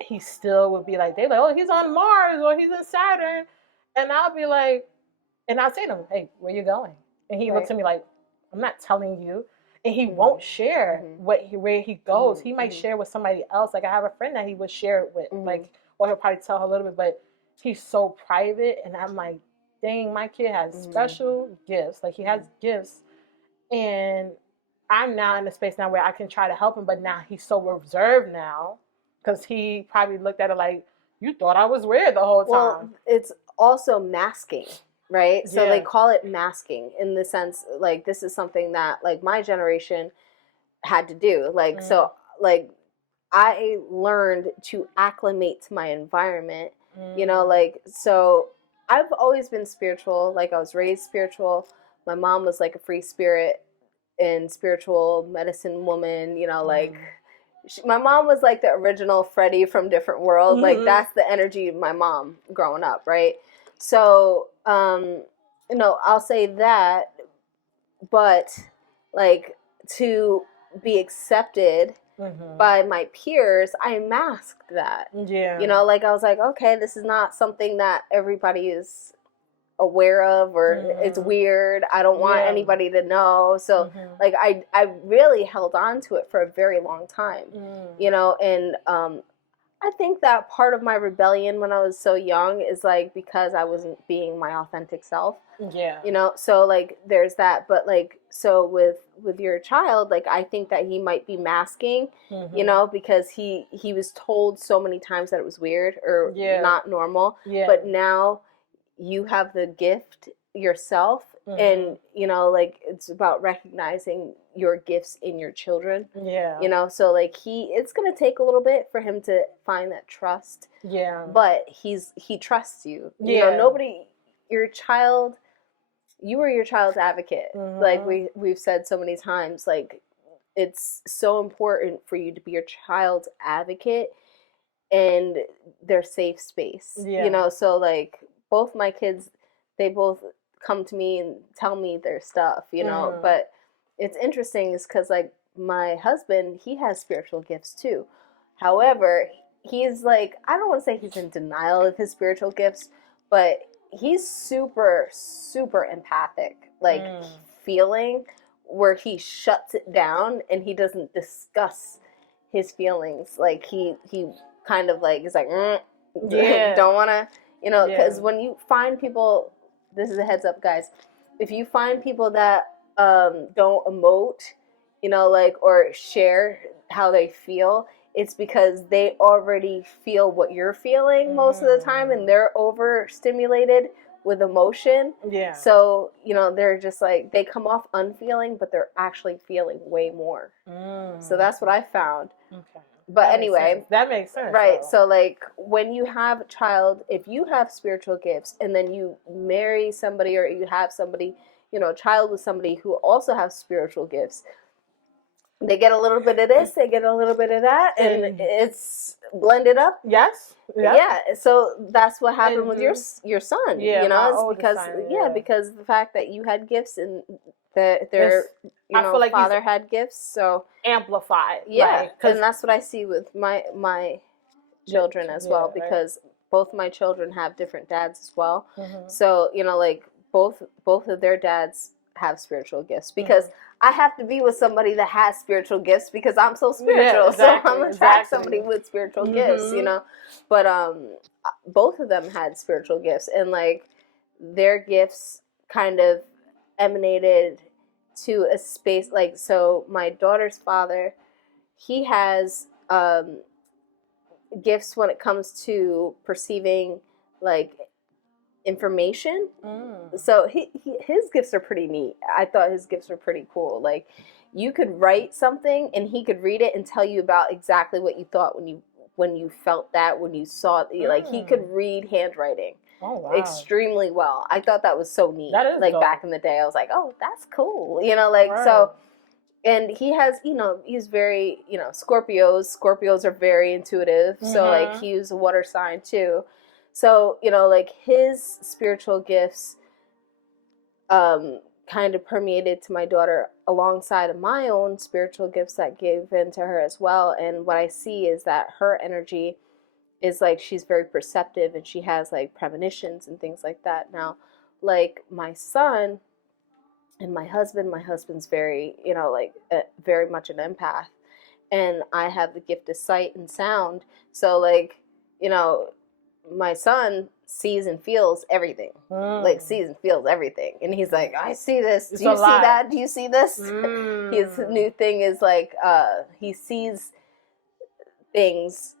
he still would be like, they're like, oh, he's on Mars or he's in Saturn, and I'll be like, and I'll say to him, hey, where you going? And he looks at me like, I'm not telling you. And he won't share where he goes. He might share with somebody else. Like I have a friend that he would share it with, like, or he'll probably tell her a little bit, but he's so private. And I'm like, dang, my kid has special gifts. Like he has gifts. And I'm now in a space now where I can try to help him, but now he's so reserved now because he probably looked at it like, you thought I was weird the whole time. Well, it's also masking, right? So they call it masking in the sense, like, this is something that, like, my generation had to do. Like, so, like, I learned to acclimate to my environment, you know, like, so I've always been spiritual. Like, I was raised spiritual. My mom was like a free spirit and spiritual medicine woman, you know, like, my mom was like the original Freddie from Different World. Like, that's the energy of my mom growing up, right? So, you know, I'll say that, but, like, to be accepted by my peers, I masked that. Yeah. You know, like I was like, okay, this is not something that everybody is aware of, or it's weird. I don't want anybody to know. So like I really held on to it for a very long time. You know, and I think that part of my rebellion when I was so young is like because I wasn't being my authentic self. Yeah. You know, so like there's that, but like so with your child, like I think that he might be masking, you know, because he was told so many times that it was weird or not normal. Yeah. But now you have the gift yourself, and you know, like it's about recognizing your gifts in your children. Yeah. You know, so like it's gonna take a little bit for him to find that trust. Yeah. But he trusts you. You know, nobody, your child, you are your child's advocate. Like we've said so many times, like it's so important for you to be your child's advocate and their safe space. You know, so like both my kids, they both come to me and tell me their stuff, you know, but it's interesting is because like my husband, he has spiritual gifts too. However, he's like, I don't want to say he's in denial of his spiritual gifts, but he's super, super empathic, like feeling, where he shuts it down and he doesn't discuss his feelings. Like he kind of like is like, don't want to, you know, because when you find people, this is a heads up, guys, if you find people that don't emote, you know, like, or share how they feel, it's because they already feel what you're feeling most of the time, and they're overstimulated with emotion. Yeah. So, you know, they're just like, they come off unfeeling, but they're actually feeling way more. So that's what I found. Okay. But that anyway. That makes sense. Right. So, like, when you have a child, if you have spiritual gifts and then you marry somebody or you have somebody, you know, a child with somebody who also has spiritual gifts, they get a little bit of this, they get a little bit of that, and it's blended up. Yes. Yep. Yeah. So that's what happened with your son. Yeah. You know, it's because because the fact that you had gifts and their you know, like father had gifts, so amplified. Yeah, and that's what I see with my children as well, because both my children have different dads as well. So, you know, like both of their dads have spiritual gifts, because I have to be with somebody that has spiritual gifts because I'm so spiritual. Exactly, so I'm gonna attract somebody with spiritual gifts, you know. But both of them had spiritual gifts, and like their gifts kind of emanated to a space, like, so my daughter's father, he has gifts when it comes to perceiving like information. So his gifts are pretty neat. I thought his gifts were pretty cool. Like, you could write something and he could read it and tell you about exactly what you thought when you felt that, when you saw it. Like, he could read handwriting. Oh, wow. Extremely well. I thought that was so neat. That is like dope. Back in the day, I was like, oh, that's cool. You know, like, so, and he has, you know, he's very, you know, Scorpios are very intuitive. So like, he's a water sign too. So, you know, like his spiritual gifts kind of permeated to my daughter alongside of my own spiritual gifts that gave into her as well. And what I see is that her energy is like, she's very perceptive and she has like premonitions and things like that. Now, like my son and my husband's very, you know, like very much an empath, and I have the gift of sight and sound. So like, you know, my son sees and feels everything. Like, sees and feels everything. And he's like, I see this. Do you see that? Do you see this? His new thing is like, he sees things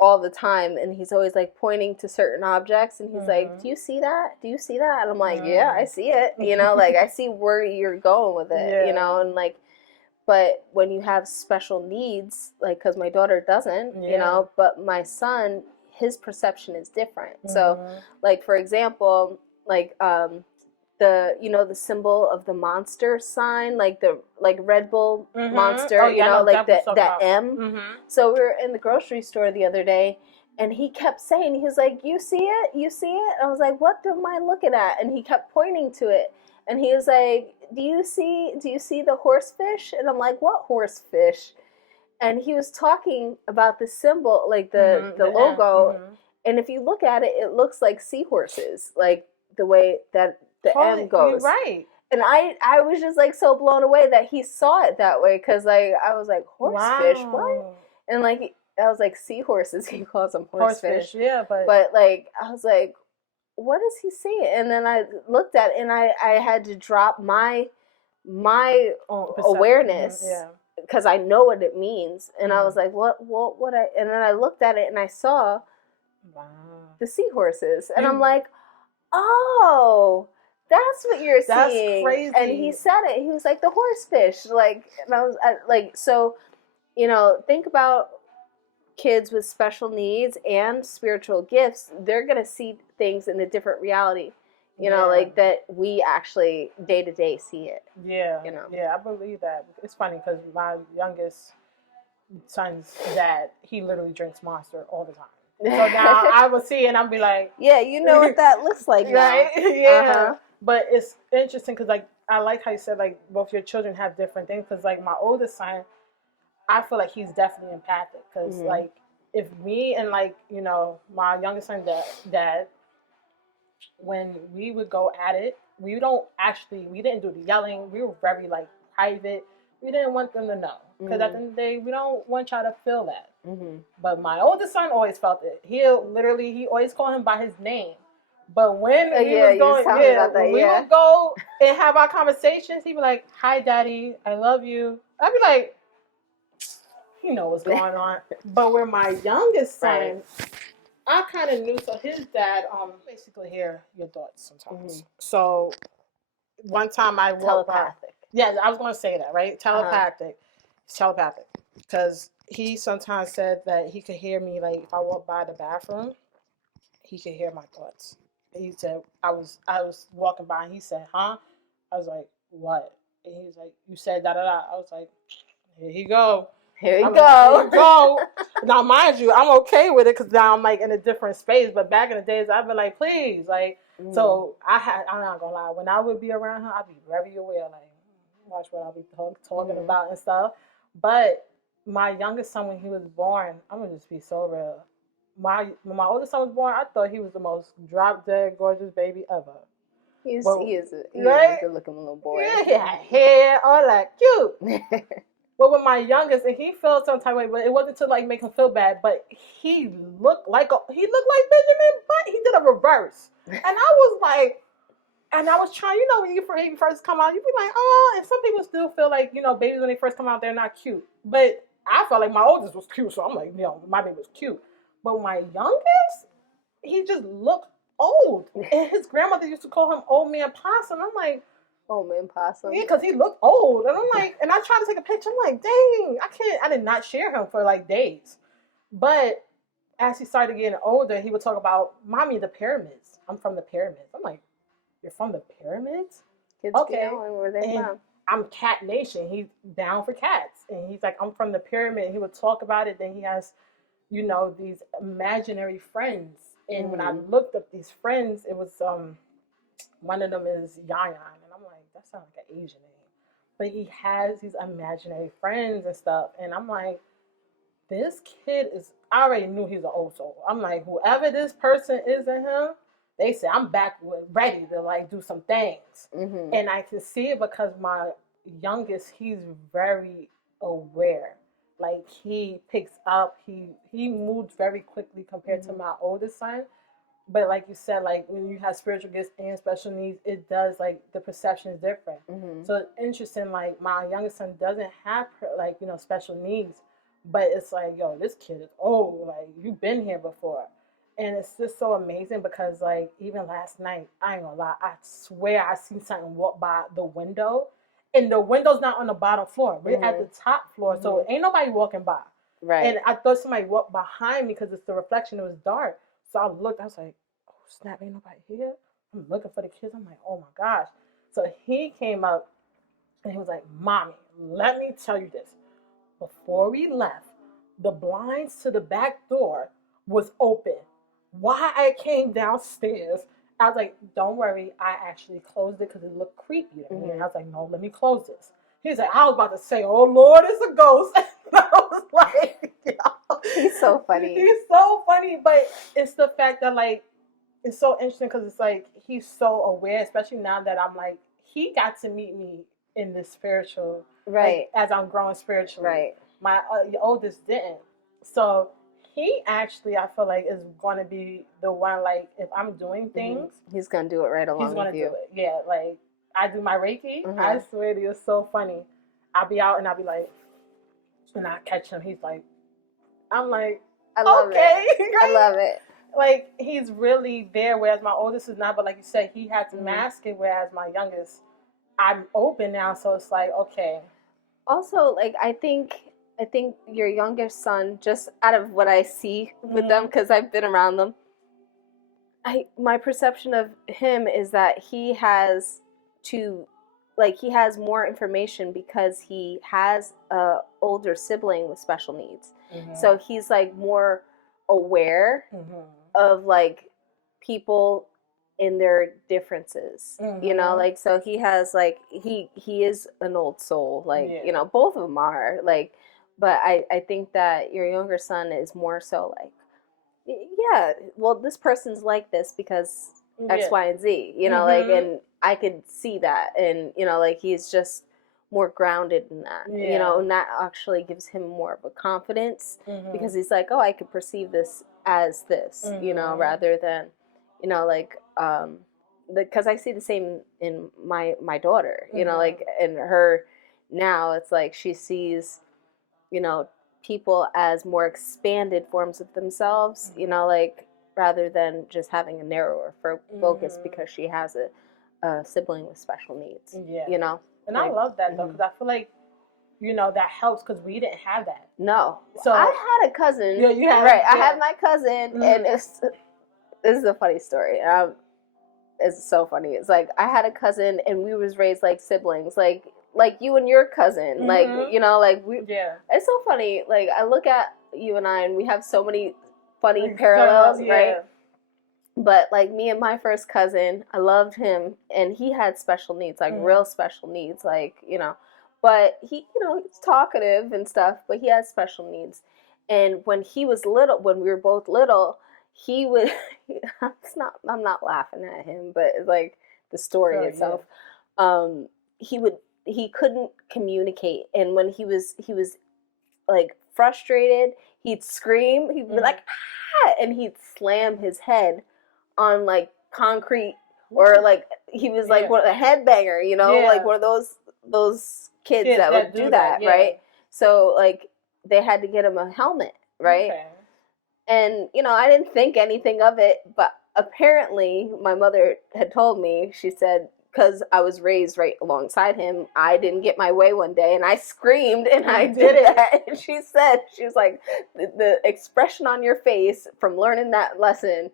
all the time, and he's always like pointing to certain objects, and he's like, do you see that? Do you see that? And I'm like, yeah, I see it. You know, like, I see where you're going with it, you know, and like, but when you have special needs, like, because my daughter doesn't, you know, but my son, his perception is different. So, like, for example, like, the, you know, the symbol of the monster sign, like the, like Red Bull monster, you know, like that M. So we were in the grocery store the other day, and he kept saying, he was like, you see it? You see it? I was like, what am I looking at? And he kept pointing to it. And he was like, do you see the horse fish? And I'm like, what horse fish? and he was talking about the symbol, like the logo. And if you look at it, it looks like seahorses, like the way that the M goes. Right. And I was just like so blown away that he saw it that way, because like I was like, horsefish, what? And like I was like, seahorses, he calls them horsefish. Yeah, but like I was like, what is he saying? And then I looked at it, and I had to drop my awareness, because I know what it means. And I was like, what and then I looked at it and I saw the seahorses, and I'm like, oh, that's what you're seeing. Crazy. And he said it. He was like, the horsefish. Like, and I was like, so, you know, think about kids with special needs and spiritual gifts. They're going to see things in a different reality, you know, like that we actually day to day see it. Yeah. You know? Yeah, I believe that. It's funny because my youngest son's dad, he literally drinks Monster all the time. So now I will see and I'll be like, yeah, you know what that looks like now. Right? Yeah. But it's interesting because, like, I like how you said, like, both your children have different things. Because, like, my oldest son, I feel like he's definitely empathic. Because, like, if me and, like, you know, my youngest son's dad, when we would go at it, we didn't do the yelling. We were very, like, private. We didn't want them to know. Because at the end of the day, we don't want y'all to feel that. But my oldest son always felt it. He always called him by his name. But when we would go and have our conversations, he'd be like, "Hi, Daddy, I love you." I'd be like, "You know what's going on." But with my youngest son, I kind of knew. So his dad, basically hear your thoughts sometimes. So one time I walked by. Yeah, I was going to say that, right? Telepathic. It's telepathic. Because he sometimes said that he could hear me, like, if I walk by the bathroom, he could hear my thoughts. He said, I was walking by and he said, huh? I was like, what? And he was like, you said da-da-da. I was like, here you go. Here you go. Now, mind you, I'm okay with it because now I'm, like, in a different space. But back in the days, I'd be like, please. Like, so I'm not going to lie. When I would be around her, I'd be very aware, like, watch what I'll be talking about and stuff. But my youngest son, when he was born, I'm going to just be so real. When my oldest son was born, I thought he was the most drop-dead gorgeous baby ever. He is a good-looking little boy. Yeah, he had hair, all that, cute. But with my youngest, and he felt some type of way, but it wasn't to, like, make him feel bad, but he looked like Benjamin, but he did a reverse. And I was like, and I was trying, you know, when you first come out, you'd be like, oh, and some people still feel like, you know, babies when they first come out, they're not cute. But I felt like my oldest was cute, so I'm like, you know, my baby was cute. But my youngest, he just looked old. And his grandmother used to call him Old Man Possum. I'm like, Old Man Possum? Yeah, because he looked old. And I'm like, and I tried to take a picture. I'm like, dang, I did not share him for like days. But as he started getting older, he would talk about, Mommy, the pyramids. I'm from the pyramids. I'm like, you're from the pyramids? Kids okay. Where they from? I'm Cat Nation. He's down for cats. And he's like, I'm from the pyramid. And he would talk about it. Then he has, you know, these imaginary friends. And when I looked up these friends, it was one of them is Yan. And I'm like, that sounds like an Asian name. But he has these imaginary friends and stuff. And I'm like, this kid I already knew he was an old soul. I'm like, whoever this person is in him, they said, I'm back ready to like do some things. Mm-hmm. And I can see it because my youngest, he's very aware. Like he picks up, he moves very quickly compared to my oldest son. But like you said, like when you have spiritual gifts and special needs, it does, like, the perception is different. Mm-hmm. So it's interesting, like my youngest son doesn't have like, you know, special needs, but it's like, yo, this kid is old, like you've been here before. And it's just so amazing because, like, even last night, I ain't gonna lie, I swear I seen something walk by the window, and the window's not on the bottom floor. We're at the top floor, so ain't nobody walking by. Right. And I thought somebody walked behind me because it's the reflection, it was dark. So I looked, I was like, oh, snap, ain't nobody here? I'm looking for the kids. I'm like, oh my gosh. So he came up and he was like, Mommy, let me tell you this. Before we left, the blinds to the back door was open. Why I came downstairs, I was like, don't worry, I actually closed it because it looked creepy to me. And I was like, no, let me close this. He's like, I was about to say, oh Lord, it's a ghost. And I was like, yo. He's so funny. He's so funny, but it's the fact that like it's so interesting because it's like he's so aware, especially now that I'm like he got to meet me in this spiritual, right? Like, as I'm growing spiritually, right? My oldest didn't, so he actually I feel like is going to be the one. Like if I'm doing things, he's gonna do it right along he's going with to you. do it. Yeah, like I do my Reiki. I swear to you, it's so funny. I'll be out and I'll be like, and I catch him. He's like, I'm like, I love okay, it. right? I love it. Like he's really there, whereas my oldest is not. But like you said, he had to mask it, whereas my youngest, I'm open now, so it's like okay. Also, like I think your youngest son, just out of what I see with them, because I've been around them, my perception of him is that he has more information because he has a older sibling with special needs. So he's like more aware of like people in their differences, you know, like so he has like he is an old soul, like you know, both of them are like, but I think that your younger son is more so like, yeah, well this person's like this because X, Y, and Z, you know, like, and I could see that, and you know, like he's just more grounded in that, you know, and that actually gives him more of a confidence because he's like, oh, I could perceive this as this, you know, rather than, you know, like, because I see the same in my daughter, you know, like, and her now it's like she sees, you know, people as more expanded forms of themselves, you know, like rather than just having a narrower focus because she has a sibling with special needs, you know. And like, I love that though, because I feel like, you know, that helps because we didn't have that. No. So I had a cousin. Yeah, you had. Right. I had my cousin, and this is a funny story. It's so funny. It's like I had a cousin, and we was raised like siblings, like you and your cousin, like you know, like we. Yeah. It's so funny. Like I look at you and I, and we have so many funny parallels, right? But like me and my first cousin, I loved him, and he had special needs, like real special needs, like, you know, but he, you know, he's talkative and stuff, but he had special needs. And when he was little, when we were both little, he would, I'm not laughing at him, but it's like the story itself. Yeah. He couldn't communicate. And when he was like frustrated, he'd scream, he'd be like, ah, and he'd slam his head on like concrete, or like he was like a headbanger, you know, like one of those kids that would do that, right? So like they had to get him a helmet, right? Okay. And you know, I didn't think anything of it, but apparently my mother had told me, she said, because I was raised right alongside him, I didn't get my way one day, and I screamed, and I did it. And she said, she was like, the expression on your face from learning that lesson.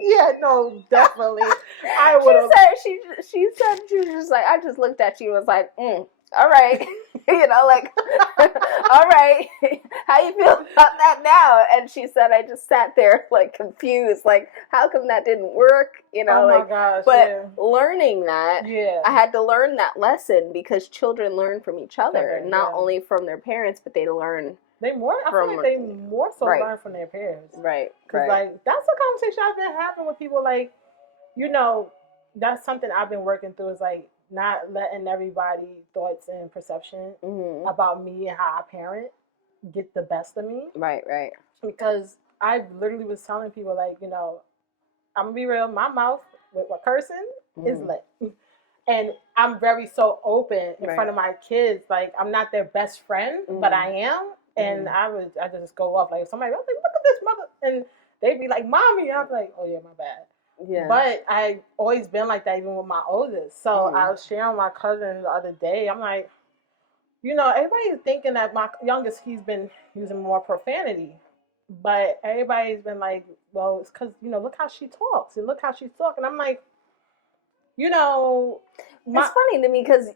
Yeah, no, definitely. I would have. She said she was just like, I just looked at you and was like, all right, you know, like, all right, how you feel about that now? And she said, I just sat there like confused, like, how come that didn't work? You know, oh my gosh, but learning that, I had to learn that lesson because children learn from each other, not only from their parents, but they learn. I feel like they more so learn from their parents. Right. Because, like, that's a conversation I've been having with people. Like, you know, that's something I've been working through is, like, not letting everybody thoughts and perception about me and how I parent get the best of me. Right. Because I literally was telling people, like, you know, I'm going to be real, my mouth with my cursing is lit. And I'm very so open in front of my kids. Like, I'm not their best friend, but I am. And I just go off. Like, somebody, I'm like, look at this mother. And they'd be like, Mommy. I'm like, oh, yeah, my bad. Yeah. But I've always been like that, even with my oldest. So I was sharing with my cousin the other day. I'm like, you know, everybody's thinking that my youngest, he's been using more profanity. But everybody's been like, well, it's because, you know, look how she talks. And look how she's talking. I'm like, you know. It's funny to me because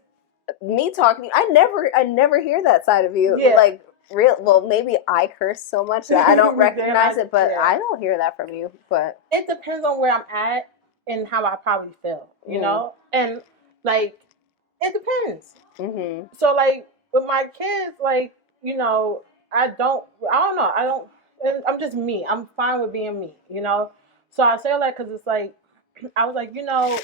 me talking, I never hear that side of you. Yeah. Like, well, maybe I curse so much that I don't recognize it, but I don't hear that from you. But it depends on where I'm at and how I probably feel, you know? And, like, It depends. Mm-hmm. So like with my kids, like, you know, I don't know. I'm just me. I'm fine with being me, you know? So I say that because it's like, I was like, you know,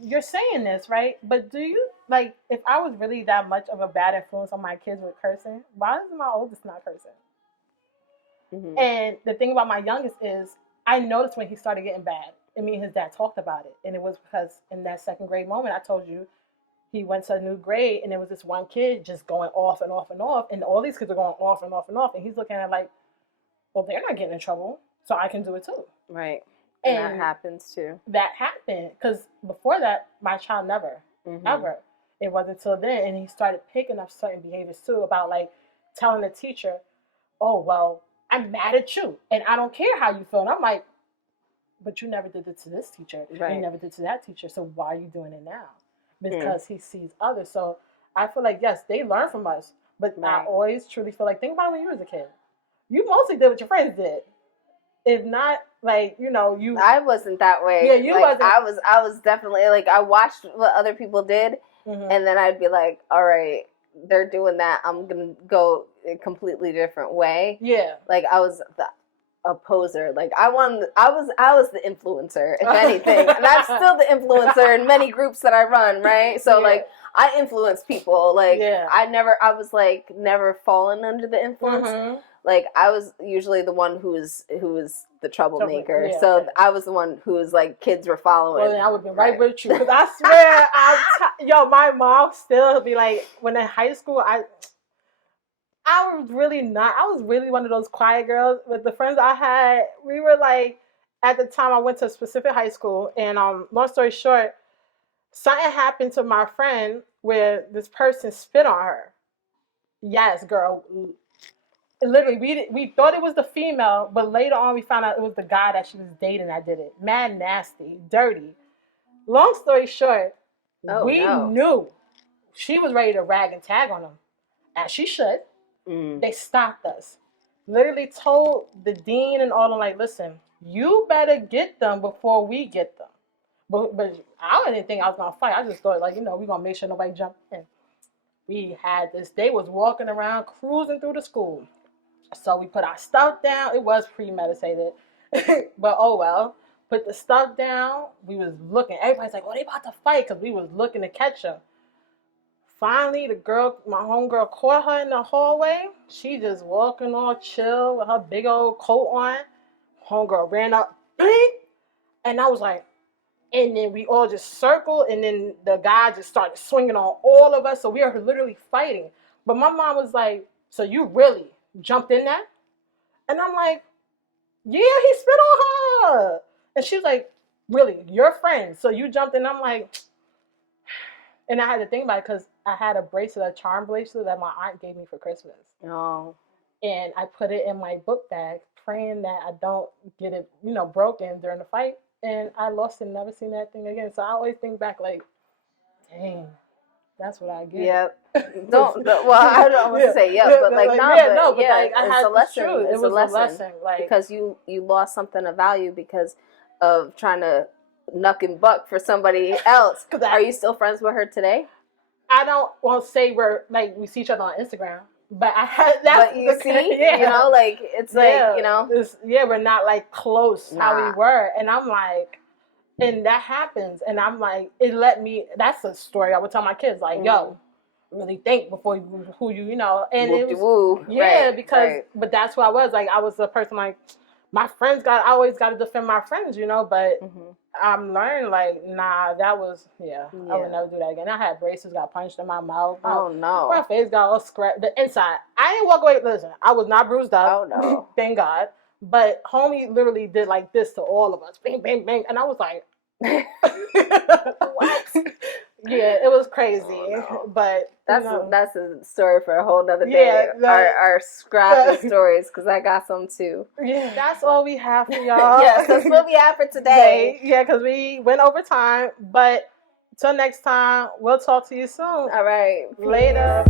you're saying this, right? But do you, like, if I was really that much of a bad influence on my kids with cursing, why is my oldest not cursing? Mm-hmm. And the thing about my youngest is, I noticed when he started getting bad, and me and his dad talked about it. And it was because in that second grade moment, I told you, he went to a new grade, and there was this one kid just going off and off and off, and all these kids are going off and off and off, and he's looking at it like, well, they're not getting in trouble, so I can do it too. Right. And that happens too. That happened because before that, my child never, ever. It wasn't until then, and he started picking up certain behaviors too about like telling the teacher, "Oh well, I'm mad at you, and I don't care how you feel." And I'm like, "But you never did it to this teacher, right. You never did it to that teacher, so why are you doing it now?" Because he sees others. So I feel like yes, they learn from us, but right. I always truly feel like, think about when you was a kid. You mostly did what your friends did. If not, like, you know, you. I wasn't that way. Yeah, you like, wasn't. I was definitely like, I watched what other people did, and then I'd be like, all right, they're doing that. I'm gonna go a completely different way. Yeah. Like I was the opposer. Like I was the influencer, if anything, and I'm still the influencer in many groups that I run. Right. So like I influence people. Like I was like never fallen under the influence. Like I was usually the one who was the troublemaker. Yeah, so I was the one who was like kids were following. Well, then I would be right with you because I swear, my mom still be like, when in high school, I was really not. I was really one of those quiet girls. With the friends I had, we were like, at the time I went to a specific high school, and long story short, something happened to my friend where this person spit on her. Yes, girl. Literally, we thought it was the female, but later on we found out it was the guy that she was dating that did it. Mad nasty, dirty. Long story short, we knew she was ready to rag and tag on him, as she should. They stopped us. Literally told the dean and all of them, like, listen, you better get them before we get them. But I didn't think I was gonna fight. I just thought, like, you know, we're gonna make sure nobody jump in. We had this. They was walking around, cruising through the school. So we put our stuff down. It was premeditated. But oh well. Put the stuff down. We was looking. Everybody's like, oh, they about to fight because we was looking to catch them. Finally, my homegirl caught her in the hallway. She just walking all chill with her big old coat on. Homegirl ran up. Bing! And I was like, and then we all just circled. And then the guy just started swinging on all of us. So we were literally fighting. But my mom was like, so you really jumped in that? And I'm like, yeah, he spit on her. And she was like, really, you're friends, so you jumped in? I'm like, and I had to think about it because I had a bracelet, a charm bracelet that my aunt gave me for Christmas. Oh. And I put it in my book bag, praying that I don't get it, broken during the fight. And I lost it and never seen that thing again. So I always think back like, dang, that's what I get. Yep. Well, I don't want to say but like, it's a lesson. It was a lesson, like, because you lost something of value because of trying to knuck and buck for somebody else. Are you still friends with her today? I don't want to say we see each other on Instagram, but I had that. But you see, like it's like we're not like close how we were, and I'm like. And that happens, and I'm like, that's a story I would tell my kids, like, yo, really think before who you and it was, but that's who I was, like, I was the person, like, my friends I always got to defend my friends, but I'm learning, like, nah, that was, I would never do that again. I had braces, got punched in my mouth. My face got all scratched, the inside. I didn't walk away, listen, I was not bruised up. Oh, no. Thank God. But homie literally did like this to all of us. Bang, bang, bang. And I was like, what? Yeah, it was crazy. Oh, no. But that's a story for a whole nother day. Our scrappy stories, because I got some too. Yeah, that's all we have for y'all. Yes, that's what we have for today. Yeah, because we went over time. But till next time, we'll talk to you soon. All right. Later.